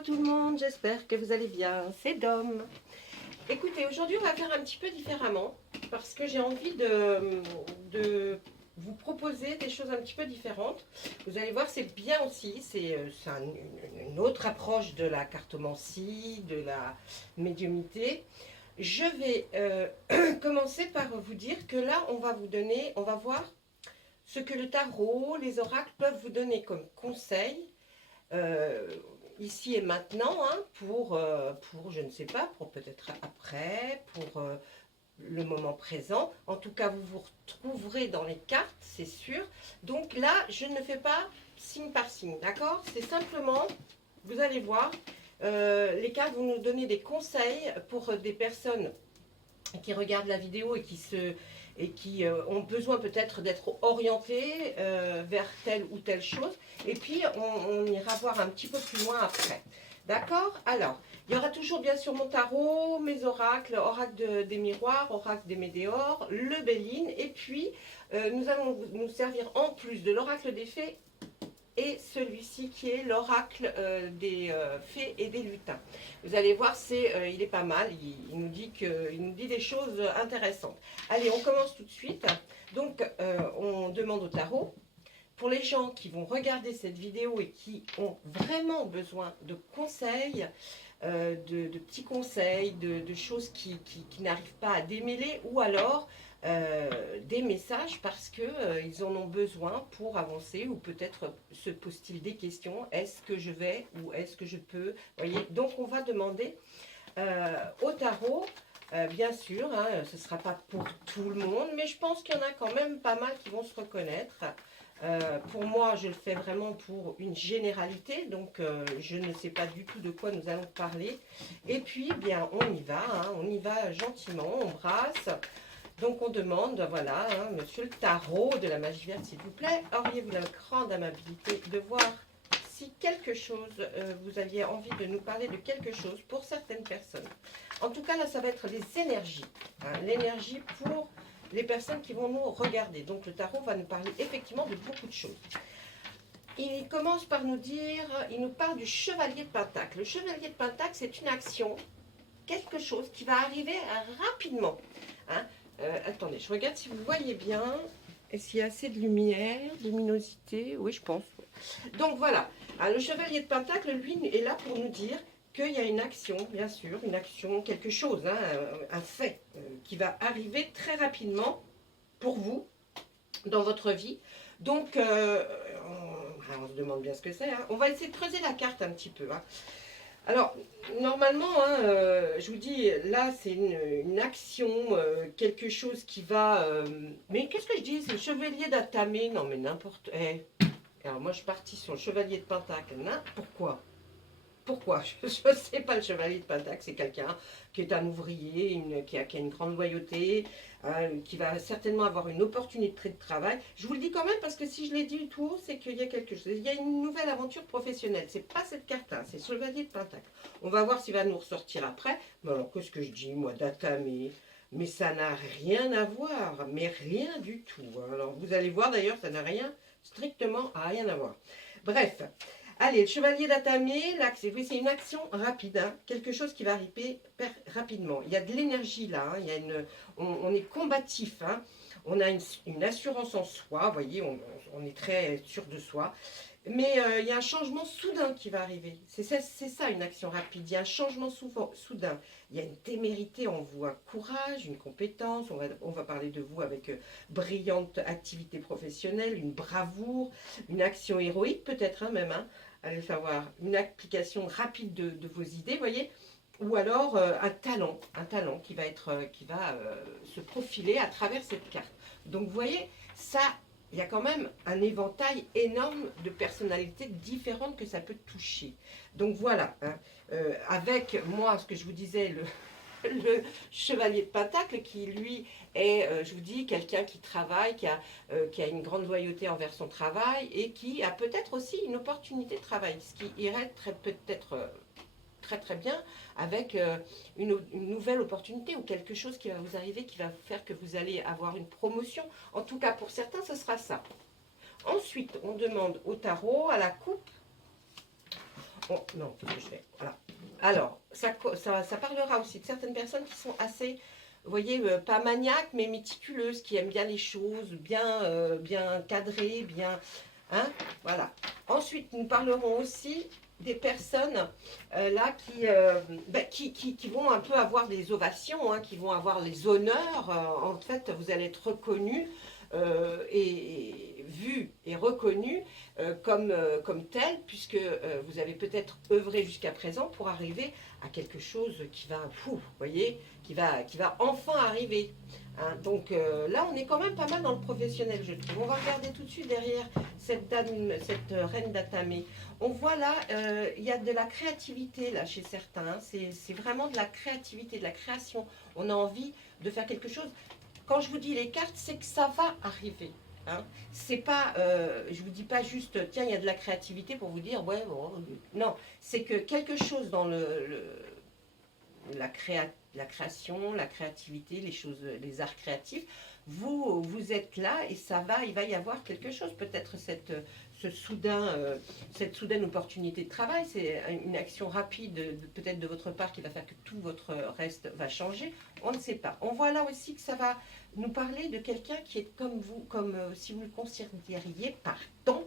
tout le monde, j'espère que vous allez bien, c'est Dom. Écoutez, aujourd'hui on va faire un petit peu différemment parce que j'ai envie de vous proposer des choses un petit peu différentes. Vous allez voir, c'est bien aussi, c'est une autre approche de la cartomancie, de la médiumnité. Je vais commencer par vous dire que là on va voir ce que le tarot, les oracles peuvent vous donner comme conseil. Euh, Ici et maintenant, hein, je ne sais pas, pour peut-être après, pour le moment présent. En tout cas, vous vous retrouverez dans les cartes, c'est sûr. Donc là, je ne fais pas signe par signe, d'accord? C'est simplement, vous allez voir, les cartes vont nous donner des conseils pour des personnes qui regardent la vidéo et qui ont besoin peut-être d'être orientés vers telle ou telle chose. Et puis, on ira voir un petit peu plus loin après. D'accord? Alors, il y aura toujours bien sûr mon tarot, mes oracles, oracle des miroirs, oracle des météores, le Béline. Et puis, nous allons nous servir en plus de l'oracle des fées et celui-ci qui est l'oracle des fées et des lutins. Vous allez voir, il est pas mal, il nous dit des choses intéressantes. Allez, on commence tout de suite. Donc, on demande au tarot. Pour les gens qui vont regarder cette vidéo et qui ont vraiment besoin de conseils, de petits conseils, de choses qui n'arrivent pas à démêler, ou alors des messages parce qu'ils en ont besoin pour avancer, ou peut-être se posent-ils des questions, est-ce que je vais ou est-ce que je peux, voyez. Donc on va demander au tarot, bien sûr, hein, ce ne sera pas pour tout le monde, mais je pense qu'il y en a quand même pas mal qui vont se reconnaître. Pour moi, je le fais vraiment pour une généralité, donc je ne sais pas du tout de quoi nous allons parler. Et puis, bien, on y va, hein, on y va gentiment, on brasse. Donc, on demande, voilà, hein, monsieur le tarot de la magie verte, s'il vous plaît, auriez-vous la grande amabilité de voir si quelque chose, vous aviez envie de nous parler de quelque chose pour certaines personnes. En tout cas, là, ça va être les énergies, hein, l'énergie pour les personnes qui vont nous regarder. Donc le tarot va nous parler effectivement de beaucoup de choses. Il commence par nous dire, il nous parle du chevalier de Pentacle. Le chevalier de Pentacle, c'est une action, quelque chose qui va arriver rapidement. Hein. Attendez, je regarde si vous voyez bien, et s'il y a assez de lumière, de luminosité. Oui, je pense. Donc voilà, le chevalier de Pentacle, lui, est là pour nous dire qu'il y a une action, bien sûr, une action, quelque chose, hein, un fait qui va arriver très rapidement pour vous, dans votre vie. Donc, on se demande bien ce que c'est. Hein. On va essayer de creuser la carte un petit peu. Hein. Alors, normalement, hein, je vous dis, là, c'est une action, quelque chose qui va... mais qu'est-ce que je dis? C'est le chevalier d'Atamé. Non, mais n'importe... Alors, moi, je suis partie sur le chevalier de Pentacle. Pourquoi? Pourquoi? Je ne sais pas, le chevalier de Pentacle, c'est quelqu'un qui est un ouvrier, qui a une grande loyauté, qui va certainement avoir une opportunité de travail. Je vous le dis quand même parce que si je l'ai dit tout haut, c'est qu'il y a quelque chose. Il y a une nouvelle aventure professionnelle. C'est pas cette carte-là, c'est le chevalier de Pentacle. On va voir s'il va nous ressortir après. Mais alors, qu'est-ce que je dis, moi, d'Atamé? Mais ça n'a rien à voir, mais rien du tout. Alors, vous allez voir d'ailleurs, ça n'a strictement rien à voir. Bref. Allez, le chevalier d'Atamé, c'est une action rapide, hein, quelque chose qui va arriver rapidement. Il y a de l'énergie là, hein, on est combatif, hein, on a une assurance en soi, vous voyez, on est très sûr de soi. Mais il y a un changement soudain qui va arriver. C'est ça une action rapide. Il y a un changement soudain. Il y a une témérité en vous, un courage, une compétence. On va parler de vous avec brillante activité professionnelle, une bravoure, une action héroïque peut-être hein, même. Hein, allez savoir, une application rapide de vos idées, voyez. Ou alors un talent qui va se profiler à travers cette carte. Donc vous voyez, ça. Il y a quand même un éventail énorme de personnalités différentes que ça peut toucher. Donc voilà, hein, avec moi, ce que je vous disais, le chevalier de Pentacle, qui lui est, je vous dis, quelqu'un qui travaille, qui a une grande loyauté envers son travail et qui a peut-être aussi une opportunité de travail, ce qui irait peut-être très bien avec une nouvelle opportunité ou quelque chose qui va vous arriver, qui va faire que vous allez avoir une promotion. En tout cas, pour certains, ce sera ça. Ensuite, on demande au tarot, à la coupe, Oh, non, qu'est-ce que je fais? Voilà. Alors, ça parlera aussi de certaines personnes qui sont assez, vous voyez, pas maniaques, mais méticuleuses, qui aiment bien les choses, bien cadrées, bien... Hein, voilà. Ensuite, nous parlerons aussi des personnes là qui vont un peu avoir des ovations, hein, qui vont avoir les honneurs. En fait, vous allez être reconnus et vu et reconnu comme tel, puisque vous avez peut-être œuvré jusqu'à présent pour arriver à quelque chose qui va, vous voyez, qui va enfin arriver. Hein. Donc là, on est quand même pas mal dans le professionnel, je trouve. On va regarder tout de suite derrière cette dame, cette reine d'Atamé. On voit là, il y a de la créativité là chez certains. Hein. C'est vraiment de la créativité, de la création. On a envie de faire quelque chose. Quand je vous dis les cartes, c'est que ça va arriver. Hein. C'est pas, je vous dis pas juste, tiens, il y a de la créativité pour vous dire, ouais, bon, non, c'est que quelque chose dans la création, la créativité, les choses, les arts créatifs, vous êtes là et il va y avoir quelque chose, peut-être cette soudaine opportunité de travail, c'est une action rapide peut-être de votre part qui va faire que tout votre reste va changer, on ne sait pas. On voit là aussi que ça va nous parler de quelqu'un qui est comme vous, comme si vous le considériez, pardon,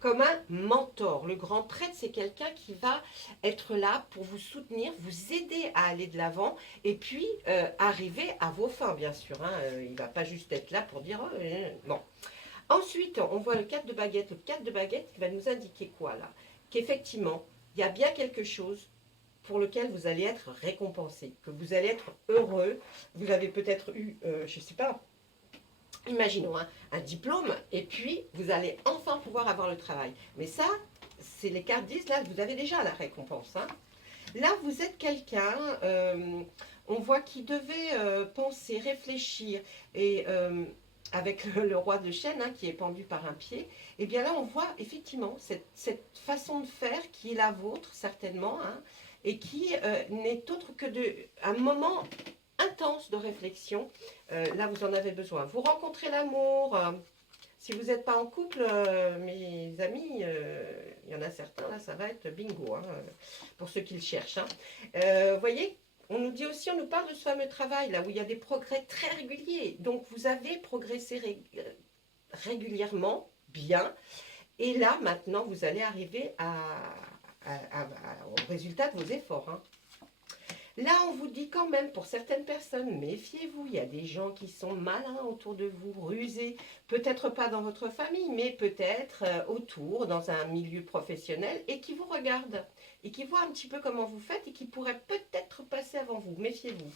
comme un mentor. Le grand prêtre, c'est quelqu'un qui va être là pour vous soutenir, vous aider à aller de l'avant et puis arriver à vos fins, bien sûr. Hein. Il ne va pas juste être là pour dire... Oh, bon. Ensuite, on voit le 4 de baguette. Le 4 de baguette qui va nous indiquer quoi là? Qu'effectivement, il y a bien quelque chose pour lequel vous allez être récompensé, que vous allez être heureux. Vous avez peut-être eu, je ne sais pas, imaginons un diplôme, et puis vous allez enfin pouvoir avoir le travail. Mais ça, c'est les cartes disent, là, vous avez déjà la récompense. Hein. Là, vous êtes quelqu'un, on voit qui devait penser, réfléchir, et avec le roi de chêne hein, qui est pendu par un pied, et bien là, on voit effectivement cette façon de faire qui est la vôtre, certainement, hein, et qui n'est autre que un moment intense de réflexion. Là, vous en avez besoin. Vous rencontrez l'amour. Si vous n'êtes pas en couple, mes amis, il y en a certains, là, ça va être bingo, hein, pour ceux qui le cherchent. Hein. Voyez, on nous dit aussi, on nous parle de ce fameux travail, là, où il y a des progrès très réguliers. Donc, vous avez progressé régulièrement, bien. Et là, maintenant, vous allez arriver au résultat de vos efforts. Hein. Là, on vous dit quand même, pour certaines personnes, méfiez-vous, il y a des gens qui sont malins autour de vous, rusés, peut-être pas dans votre famille, mais peut-être autour, dans un milieu professionnel, et qui vous regardent, et qui voient un petit peu comment vous faites, et qui pourraient peut-être passer avant vous, méfiez-vous.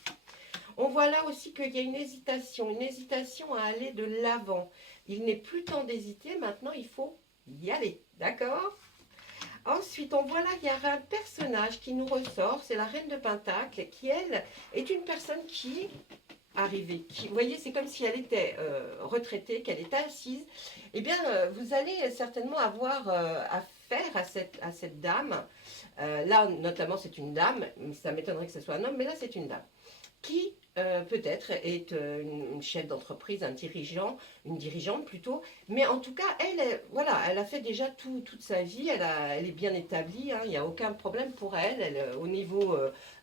On voit là aussi qu'il y a une hésitation à aller de l'avant. Il n'est plus temps d'hésiter, maintenant il faut y aller, d'accord ? Ensuite, on voit là qu'il y a un personnage qui nous ressort, c'est la reine de Pentacle, qui, elle, est une personne qui est arrivée. Vous voyez, c'est comme si elle était retraitée, qu'elle était assise. Eh bien, vous allez certainement avoir affaire à cette dame. Là, notamment, c'est une dame, ça m'étonnerait que ce soit un homme, mais là, c'est une dame, qui peut-être est une chef d'entreprise, un dirigeant, une dirigeante plutôt, mais en tout cas, voilà, elle a fait déjà toute sa vie, elle est bien établie, hein, il n'y a aucun problème pour elle, au niveau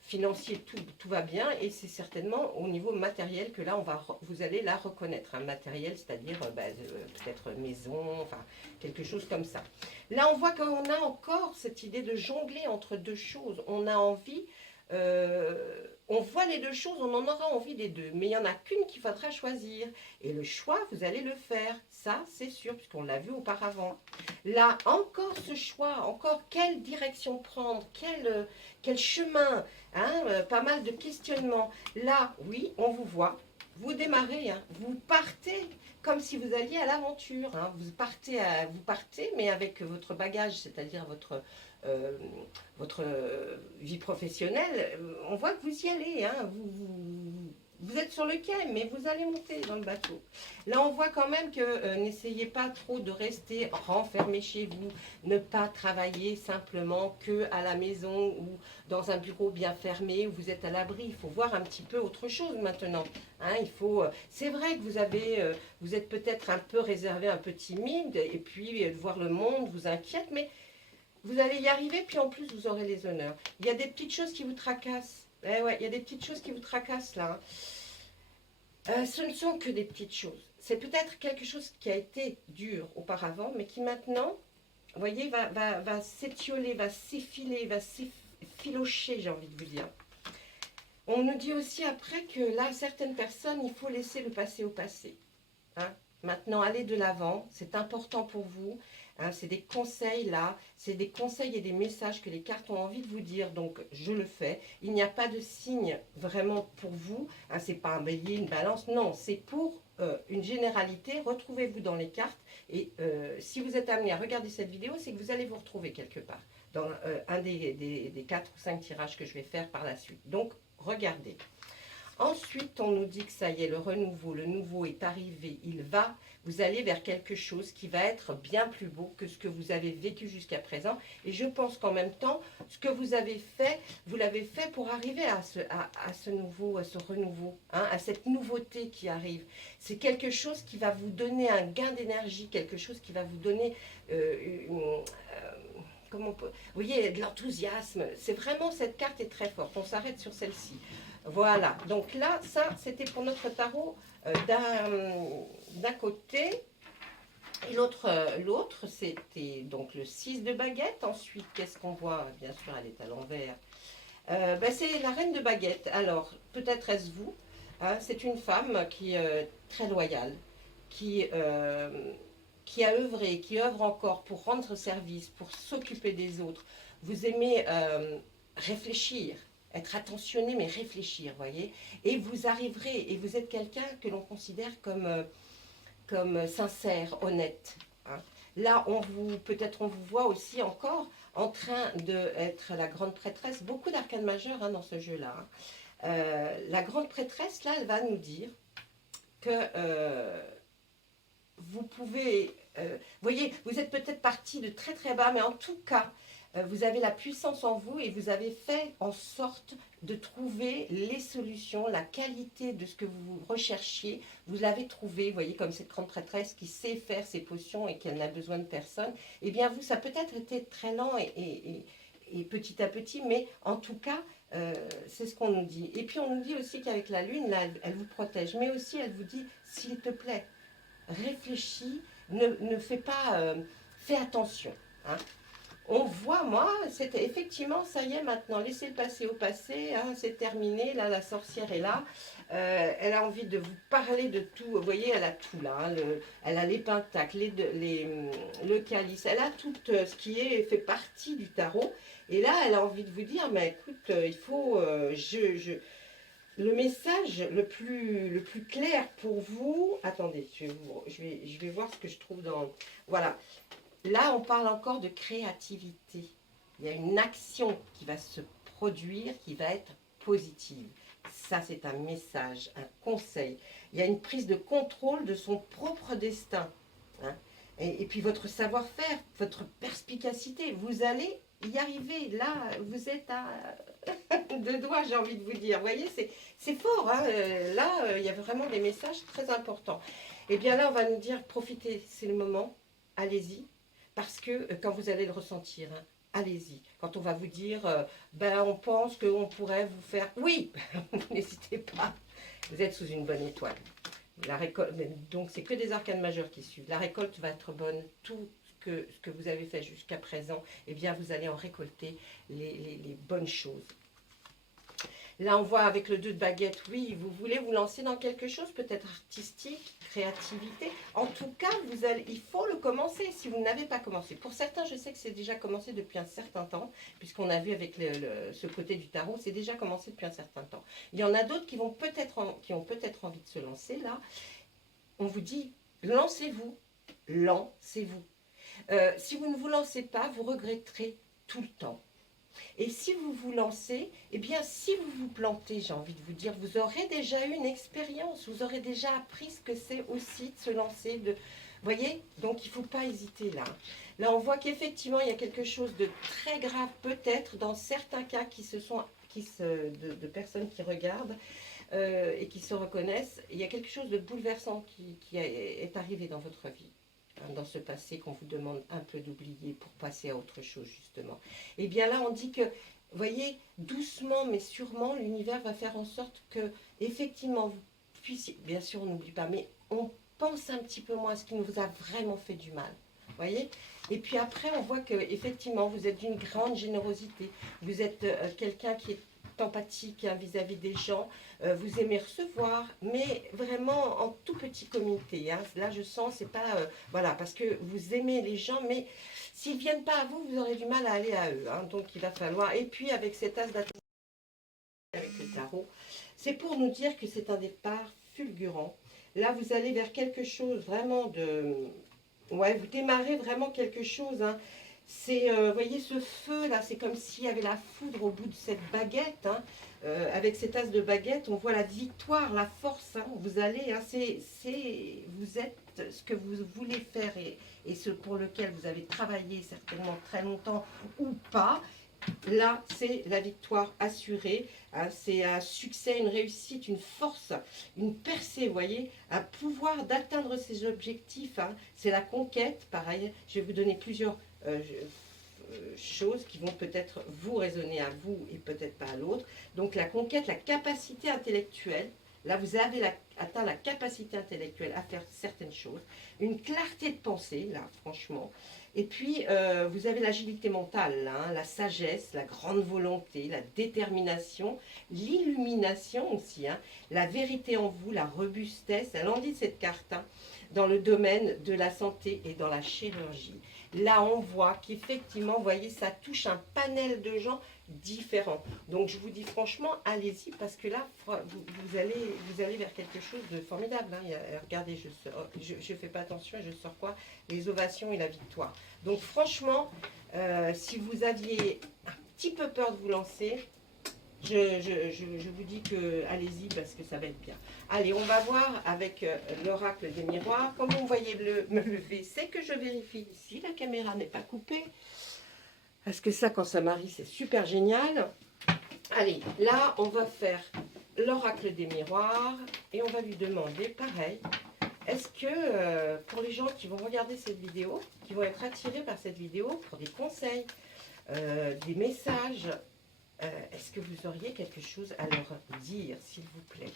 financier, tout va bien, et c'est certainement au niveau matériel que là, vous allez la reconnaître, un matériel, c'est-à-dire peut-être maison, enfin, quelque chose comme ça. Là, on voit qu'on a encore cette idée de jongler entre deux choses, on a envie... on voit les deux choses, on en aura envie des deux, mais il n'y en a qu'une qu'il faudra choisir. Et le choix, vous allez le faire, ça c'est sûr, puisqu'on l'a vu auparavant. Là, encore ce choix, encore quelle direction prendre, quel chemin, hein, pas mal de questionnements. Là, oui, on vous voit, vous démarrez, hein, vous partez comme si vous alliez à l'aventure. Hein, vous partez, mais avec votre bagage, c'est-à-dire votre vie professionnelle, on voit que vous y allez, hein, vous êtes sur le quai, mais vous allez monter dans le bateau. Là, on voit quand même que n'essayez pas trop de rester renfermé chez vous, ne pas travailler simplement que à la maison ou dans un bureau bien fermé où vous êtes à l'abri. Il faut voir un petit peu autre chose maintenant. Hein, c'est vrai que vous êtes peut-être un peu réservé, un peu timide, et puis voir le monde vous inquiète, mais vous allez y arriver, puis en plus, vous aurez les honneurs. Il y a des petites choses qui vous tracassent. Eh ouais, il y a des petites choses qui vous tracassent là, hein. Ce ne sont que des petites choses. C'est peut-être quelque chose qui a été dur auparavant, mais qui maintenant, vous voyez, va s'étioler, va s'effiler, va s'effilocher, j'ai envie de vous dire. On nous dit aussi après que là, certaines personnes, il faut laisser le passé au passé, hein. Maintenant, allez de l'avant, c'est important pour vous. Hein, c'est des conseils là, c'est des conseils et des messages que les cartes ont envie de vous dire, donc je le fais. Il n'y a pas de signe vraiment pour vous, hein, c'est pas un bélier, une balance, non, c'est pour une généralité. Retrouvez-vous dans les cartes et si vous êtes amené à regarder cette vidéo, c'est que vous allez vous retrouver quelque part dans un des 4 ou 5 tirages que je vais faire par la suite. Donc, regardez. Ensuite, on nous dit que ça y est, le nouveau est arrivé, il va, vous allez vers quelque chose qui va être bien plus beau que ce que vous avez vécu jusqu'à présent. Et je pense qu'en même temps, ce que vous avez fait, vous l'avez fait pour arriver à ce nouveau, à ce renouveau, hein, à cette nouveauté qui arrive. C'est quelque chose qui va vous donner un gain d'énergie, quelque chose qui va vous donner comment on peut, vous voyez, de l'enthousiasme. C'est vraiment, cette carte est très forte. On s'arrête sur celle-ci. Voilà, donc là, ça, c'était pour notre tarot d'un côté. Et l'autre, c'était donc le 6 de baguette. Ensuite, qu'est-ce qu'on voit? Bien sûr, elle est à l'envers. C'est la reine de baguette. Alors, peut-être est-ce vous, hein, c'est une femme qui est très loyale, qui a œuvré, qui œuvre encore pour rendre service, pour s'occuper des autres. Vous aimez réfléchir, être attentionné, mais réfléchir, voyez. Et vous arriverez, et vous êtes quelqu'un que l'on considère comme sincère, honnête. Hein. Là, peut-être on vous voit aussi encore en train d'être la grande prêtresse. Beaucoup d'arcanes majeures hein, dans ce jeu-là. Hein. La grande prêtresse, là, elle va nous dire que vous pouvez... vous voyez, vous êtes peut-être parti de très très bas, mais en tout cas, vous avez la puissance en vous et vous avez fait en sorte de trouver les solutions, la qualité de ce que vous recherchiez. Vous l'avez trouvé, vous voyez, comme cette grande prêtresse qui sait faire ses potions et qu'elle n'a besoin de personne. Eh bien, vous, ça peut-être été très lent et petit à petit, mais en tout cas, c'est ce qu'on nous dit. Et puis, on nous dit aussi qu'avec la lune, là, elle vous protège, mais aussi, elle vous dit, s'il te plaît, réfléchis, ne fais pas, fais attention. Hein. On voit, moi, c'était effectivement, ça y est maintenant, laissez le passé au passé, hein, c'est terminé, là la sorcière est là, elle a envie de vous parler de tout, vous voyez, elle a tout là, hein, elle a les pentacles, le calice, elle a tout ce qui fait partie du tarot, et là elle a envie de vous dire, mais écoute, il faut, le message le plus clair pour vous, attendez, je vais voir ce que je trouve dans, voilà. Là, on parle encore de créativité. Il y a une action qui va se produire, qui va être positive. Ça, c'est un message, un conseil. Il y a une prise de contrôle de son propre destin. Hein. Et puis votre savoir-faire, votre perspicacité, vous allez y arriver. Là, vous êtes à deux doigts, j'ai envie de vous dire. Vous voyez, c'est fort. Hein. Là, il y a vraiment des messages très importants. Et bien là, on va nous dire, profitez, c'est le moment. Allez-y. Parce que quand vous allez le ressentir, hein, allez-y. Quand on va vous dire, on pense qu'on pourrait vous faire... Oui, n'hésitez pas. Vous êtes sous une bonne étoile. La récolte, donc, c'est que des arcanes majeures qui suivent. La récolte va être bonne. Tout ce que vous avez fait jusqu'à présent, eh bien, vous allez en récolter les bonnes choses. Là, on voit avec le 2 de baguette, oui, vous voulez vous lancer dans quelque chose, peut-être artistique, créativité. En tout cas, il faut le commencer si vous n'avez pas commencé. Pour certains, je sais que c'est déjà commencé depuis un certain temps, puisqu'on a vu avec ce côté du tarot, c'est déjà commencé depuis un certain temps. Il y en a d'autres qui ont peut-être envie de se lancer. Là, on vous dit, lancez-vous, lancez-vous. Si vous ne vous lancez pas, vous regretterez tout le temps. Et si vous vous lancez, eh bien, si vous vous plantez, j'ai envie de vous dire, vous aurez déjà eu une expérience, vous aurez déjà appris ce que c'est aussi de se lancer. Vous voyez, donc il ne faut pas hésiter là. Là, on voit qu'effectivement, il y a quelque chose de très grave, peut-être, dans certains cas de personnes qui regardent et qui se reconnaissent. Il y a quelque chose de bouleversant qui est arrivé dans votre vie. hein, dans ce passé qu'on vous demande un peu d'oublier pour passer à autre chose, justement. Et bien là, on dit que, vous voyez, doucement mais sûrement, l'univers va faire en sorte que, effectivement, vous puissiez, bien sûr, on n'oublie pas, mais on pense un petit peu moins à ce qui nous a vraiment fait du mal. Vous voyez? Et puis après, on voit que effectivement, vous êtes d'une grande générosité. Vous êtes quelqu'un qui est empathique, hein, vis-à-vis des gens. Vous aimez recevoir, mais vraiment en tout petit comité, hein. Là, je sens, c'est pas... voilà, parce que vous aimez les gens, mais s'ils ne viennent pas à vous, vous aurez du mal à aller à eux, hein. Donc, il va falloir... Et puis, avec cet as d'attention, avec le tarot, c'est pour nous dire que c'est un départ fulgurant. Là, vous allez vers quelque chose vraiment de... Ouais, vous démarrez vraiment quelque chose, hein. C'est, vous voyez ce feu là, c'est comme s'il y avait la foudre au bout de cette baguette, hein. Avec cet as de baguette, on voit la victoire, la force, hein. Vous allez, hein, vous êtes ce que vous voulez faire et ce pour lequel vous avez travaillé certainement très longtemps ou pas. Là, c'est la victoire assurée, hein, c'est un succès, une réussite, une force, une percée, vous voyez, un pouvoir d'atteindre ses objectifs, hein. C'est la conquête, pareil, je vais vous donner plusieurs choses qui vont peut-être vous résonner à vous et peut-être pas à l'autre. Donc la conquête, la capacité intellectuelle, là vous avez atteint la capacité intellectuelle à faire certaines choses, une clarté de pensée, là franchement. Et puis, vous avez l'agilité mentale, là, hein, la sagesse, la grande volonté, la détermination, l'illumination aussi, hein, la vérité en vous, la robustesse. Elle en dit cette carte, hein, dans le domaine de la santé et dans la chirurgie. Là, on voit qu'effectivement, vous voyez, ça touche un panel de gens différents. Donc, je vous dis franchement, allez-y, parce que là, vous allez vers quelque chose de formidable, hein. Regardez, je ne fais pas attention et je sors quoi? Les ovations et la victoire. Donc, franchement, si vous aviez un petit peu peur de vous lancer, je vous dis que allez-y parce que ça va être bien. Allez, on va voir avec l'oracle des miroirs. Comme vous voyez me lever, c'est que je vérifie si la caméra n'est pas coupée. Parce que ça, quand ça m'arrive, c'est super génial. Allez, là, on va faire l'oracle des miroirs et on va lui demander, pareil, est-ce que pour les gens qui vont regarder cette vidéo, qui vont être attirés par cette vidéo, pour des conseils, des messages, est-ce que vous auriez quelque chose à leur dire, s'il vous plaît?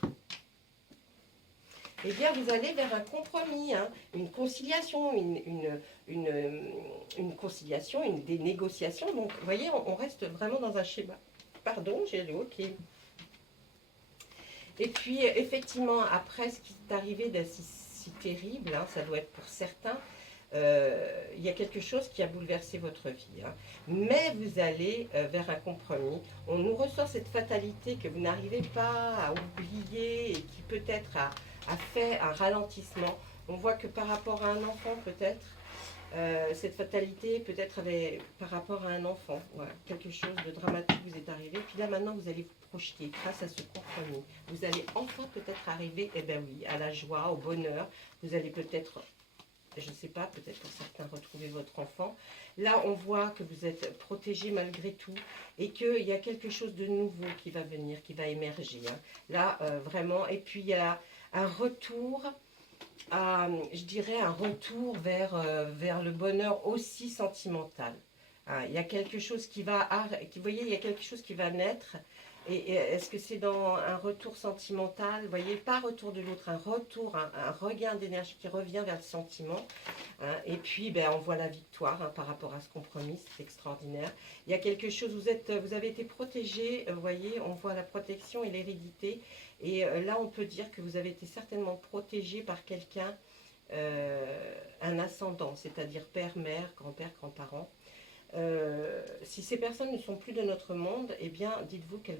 Eh bien, vous allez vers un compromis, hein, une conciliation, une conciliation, des négociations. Donc, vous voyez, on reste vraiment dans un schéma. Pardon, j'ai allé OK. Et puis, effectivement, après ce qui est arrivé d'assez terrible, hein, ça doit être pour certains, il y a quelque chose qui a bouleversé votre vie, hein. Mais vous allez vers un compromis. On nous ressort cette fatalité que vous n'arrivez pas à oublier et qui peut-être a fait un ralentissement. On voit que par rapport à un enfant peut-être, cette fatalité peut-être avait par rapport à un enfant, voilà, quelque chose de dramatique vous est arrivé. Puis là maintenant vous allez vous projeter grâce à ce compromis. Vous allez enfin peut-être arriver, eh bien oui, à la joie, au bonheur. Vous allez peut-être, je ne sais pas, peut-être pour certains retrouver votre enfant. Là, on voit que vous êtes protégé malgré tout et qu'il y a quelque chose de nouveau qui va venir, qui va émerger, hein. Là, vraiment, et puis il y a un retour, je dirais, un retour vers le bonheur aussi sentimental. Hein, il y a quelque chose qui va, vous voyez, il y a quelque chose qui va naître. Et est-ce que c'est dans un retour sentimental? Vous voyez, pas retour de l'autre, un retour, un regain d'énergie qui revient vers le sentiment, hein. Et puis, ben, on voit la victoire, hein, par rapport à ce compromis, c'est extraordinaire. Il y a quelque chose, vous avez été protégé, vous voyez, on voit la protection et l'hérédité. Et là, on peut dire que vous avez été certainement protégé par quelqu'un, un ascendant, c'est-à-dire père, mère, grand-père, grands-parents. Si ces personnes ne sont plus de notre monde, eh bien, dites-vous que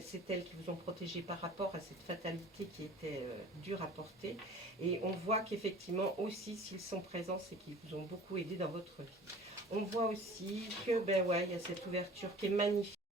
c'est elles qui vous ont protégé par rapport à cette fatalité qui était dure à porter. Et on voit qu'effectivement, aussi, s'ils sont présents, c'est qu'ils vous ont beaucoup aidé dans votre vie. On voit aussi que, ben ouais, il y a cette ouverture qui est magnifique.